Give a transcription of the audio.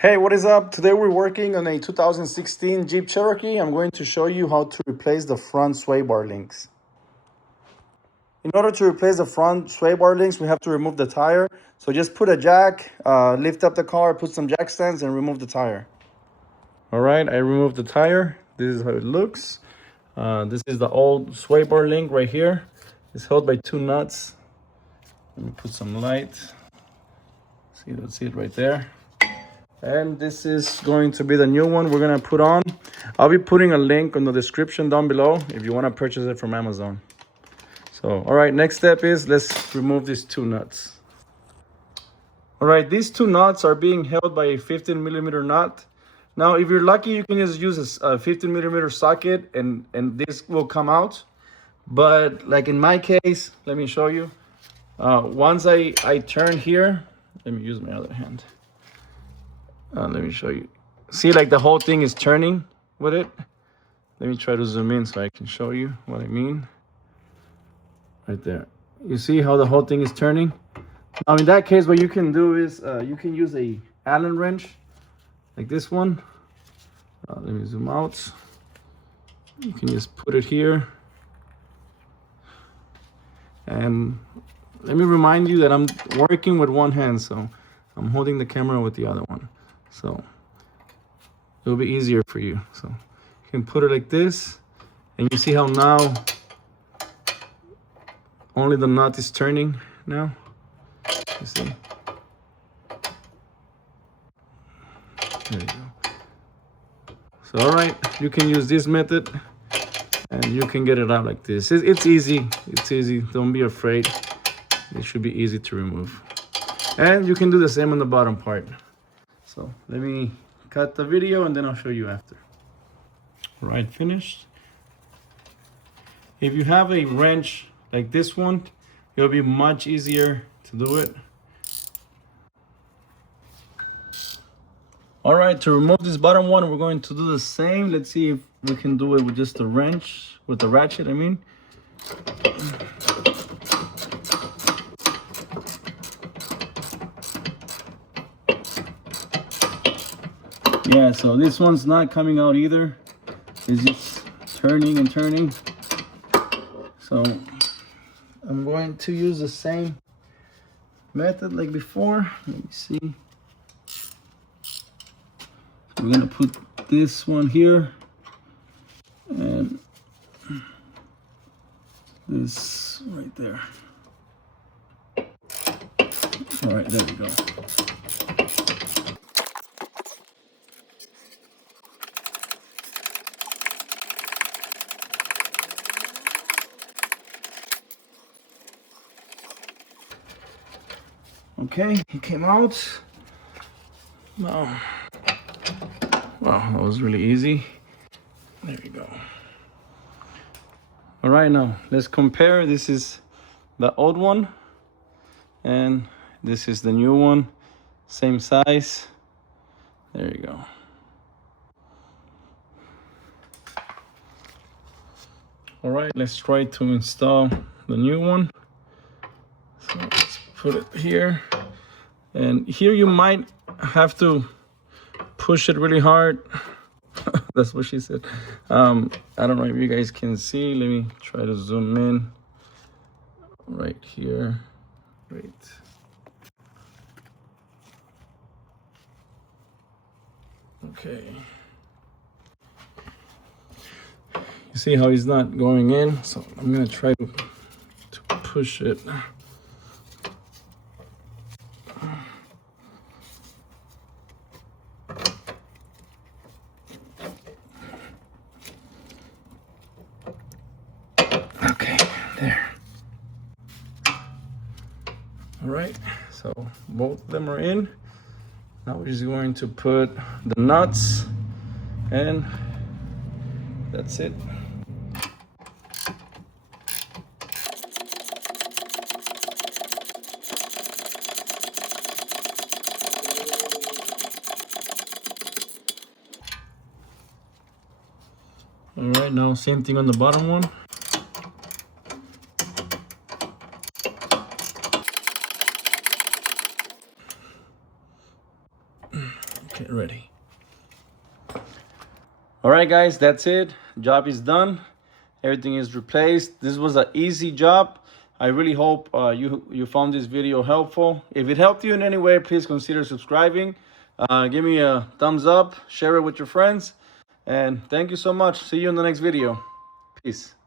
Hey, what is up? Today we're working on a 2016 Jeep Cherokee. I'm going to show you how to replace the front sway bar links. In order to replace the front sway bar links, we have to remove the tire. So just put a jack, lift up the car, put some jack stands, and remove the tire. All right, I removed the tire. This is how it looks. This is the old sway bar link right here. It's held by two nuts. Let me put some light. See, let's see it right there. And this is going to be the new one we're gonna put on. I'll be putting a link in the description down below if you want to purchase it from Amazon. So, all right, next step is let's remove these two nuts. All right, these two nuts are being held by a 15 millimeter nut. Now, if you're lucky, you can just use a 15 millimeter socket and this will come out. But like in my case, let me show you. Once I turn here, let me use my other hand. Let me show you. See, like the whole thing is turning with it. Let me try to zoom in so I can show you what I mean. Right there. You see how the whole thing is turning? Now in that case, what you can do is you can use a Allen wrench like this one. Let me zoom out. You can just put it here. And let me remind you that I'm working with one hand, so I'm holding the camera with the other one. So it'll be easier for you. So you can put it like this, and you see how now only the nut is turning now. You see? There you go. So all right, you can use this method, and you can get it out like this. It's easy. It's easy. Don't be afraid. It should be easy to remove. And you can do the same on the bottom part. So let me cut the video and then I'll show you after. All right, finished. If you have a wrench like this one, it'll be much easier to do it. All right, to remove this bottom one, we're going to do the same. Let's see if we can do it with just the wrench, with the ratchet, I mean. Yeah, so this one's not coming out either. It's just turning and turning. So I'm going to use the same method like before. Let me see. We're gonna put this one here and this right there. All right, there we go. Okay, he came out. Wow, that was really easy. There we go. All right, now let's compare. This is the old one and this is the new one. Same size. There you go. All right, let's try to install the new one. So let's put it here. And here you might have to push it really hard. That's what she said. I don't know if you guys can see. Let me try to zoom in. Right here. Right. Okay. You see how he's not going in? So I'm gonna try to push it. Okay, there. All right, so both of them are in. Now we're just going to put the nuts and that's it. All right, now same thing on the bottom one. Get ready. All right, guys, that's it. Job is done. Everything is replaced. This was an easy job. I really hope you found this video helpful. If it helped you in any way, please consider subscribing. Give me a thumbs up, share it with your friends, and thank you so much. See you in the next video. Peace.